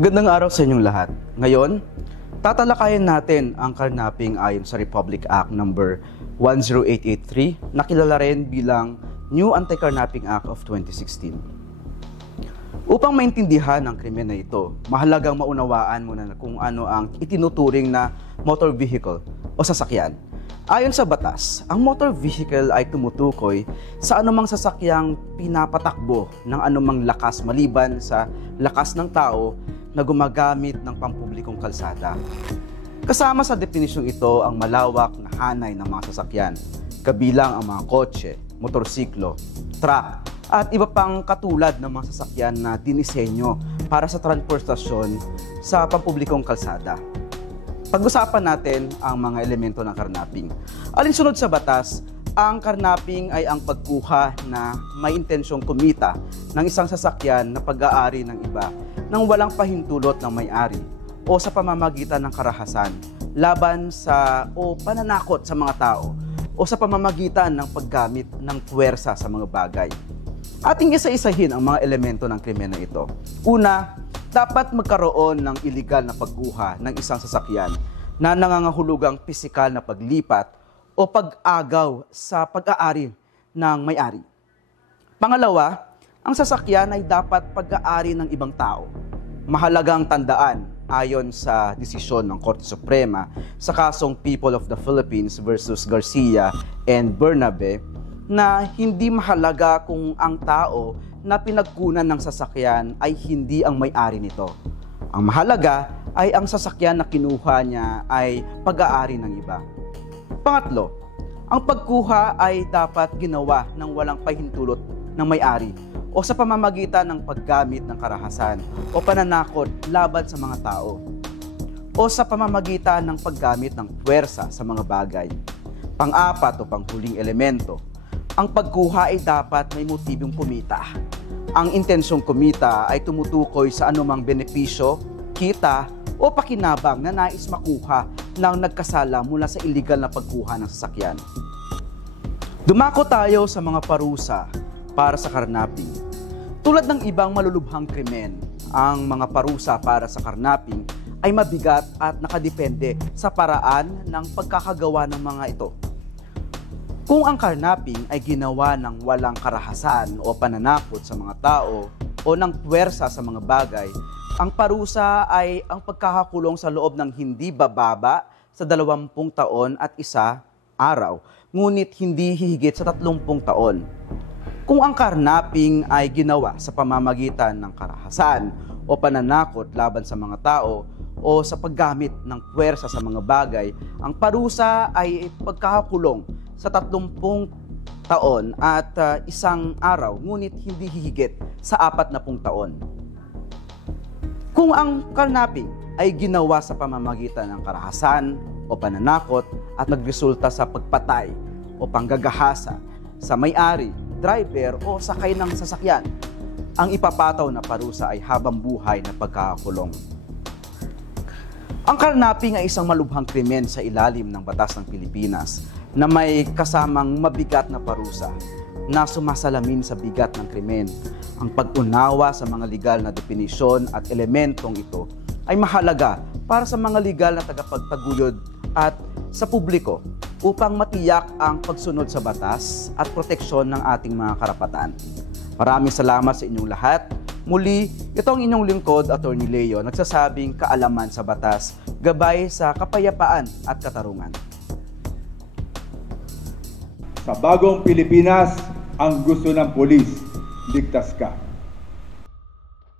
Magandang araw sa inyong lahat. Ngayon, tatalakayin natin ang karnaping ayon sa Republic Act No. 10883 na kilala rin bilang New Anti-Carnapping Act of 2016. Upang maintindihan ang krimen na ito, mahalagang maunawaan muna kung ano ang itinuturing na motor vehicle o sasakyan. Ayon sa batas, ang motor vehicle ay tumutukoy sa anumang sasakyang pinapatakbo ng anumang lakas maliban sa lakas ng tao na gumagamit ng pampublikong kalsada. Kasama sa definisyong ito ang malawak na hanay ng mga sasakyan, kabilang ang mga kotse, motorsiklo, truck, at iba pang katulad ng mga sasakyan na dinisenyo para sa transportasyon sa pampublikong kalsada. Pag-usapan natin ang mga elemento ng karnaping. Alinsunod sa batas, ang karnaping ay ang pagkuha na may intensyong kumita ng isang sasakyan na pag-aari ng iba nang walang pahintulot ng may-ari o sa pamamagitan ng karahasan laban sa o pananakot sa mga tao o sa pamamagitan ng paggamit ng puwersa sa mga bagay. Ating isa-isahin ang mga elemento ng krimen na ito. Una, dapat magkaroon ng iligal na pagkuha ng isang sasakyan na nangangahulugang pisikal na paglipat o pag-agaw sa pag-aari ng may-ari. Pangalawa, ang sasakyan ay dapat pag-aari ng ibang tao. Mahalagang tandaan, ayon sa desisyon ng Korte Suprema sa kasong People of the Philippines versus Garcia and Bernabe, na hindi mahalaga kung ang tao na pinagkunan ng sasakyan ay hindi ang may-ari nito. Ang mahalaga ay ang sasakyan na kinuha niya ay pag-aari ng iba. Pangatlo, ang pagkuha ay dapat ginawa ng walang pahintulot ng may-ari o sa pamamagitan ng paggamit ng karahasan o pananakot laban sa mga tao o sa pamamagitan ng paggamit ng puwersa sa mga bagay. Pang-apat o panghuling elemento, ang pagkuha ay dapat may motibong kumita. Ang intensyong kumita ay tumutukoy sa anumang benepisyo, kita o pakinabang na nais makuha ng nagkasala mula sa iligal na pagkuha ng sasakyan. Dumako tayo sa mga parusa para sa karnaping. Tulad ng ibang malulubhang krimen, ang mga parusa para sa karnaping ay mabigat at nakadepende sa paraan ng pagkakagawa ng mga ito. Kung ang karnaping ay ginawa ng walang karahasan o pananakot sa mga tao o ng puwersa sa mga bagay, ang parusa ay ang pagkakakulong sa loob ng hindi bababa sa 20 taon at 1 araw, ngunit hindi hihigit sa 30 taon. Kung ang karnaping ay ginawa sa pamamagitan ng karahasan o pananakot laban sa mga tao o sa paggamit ng puwersa sa mga bagay, ang parusa ay pagkakakulong sa 30 taon at 1 araw, ngunit hindi hihigit sa 40 taon. Kung ang karnaping ay ginawa sa pamamagitan ng karahasan o pananakot at nagresulta sa pagpatay o panggagahasa sa may-ari, driver o sakay ng sasakyan, ang ipapataw na parusa ay habang buhay na pagkakakulong. Ang karnaping ay isang malubhang krimen sa ilalim ng batas ng Pilipinas na may kasamang mabigat na parusa na sumasalamin sa bigat ng krimen. Ang pag-unawa sa mga legal na definisyon at elementong ito ay mahalaga para sa mga legal na tagapagtaguyod at sa publiko upang matiyak ang pagsunod sa batas at proteksyon ng ating mga karapatan. Maraming salamat sa inyong lahat. Muli, ito ang inyong lingkod, Atty. Leo, nagsasabing kaalaman sa batas, gabay sa kapayapaan at katarungan. Sa bagong Pilipinas, ang gusto ng pulis, ligtas ka.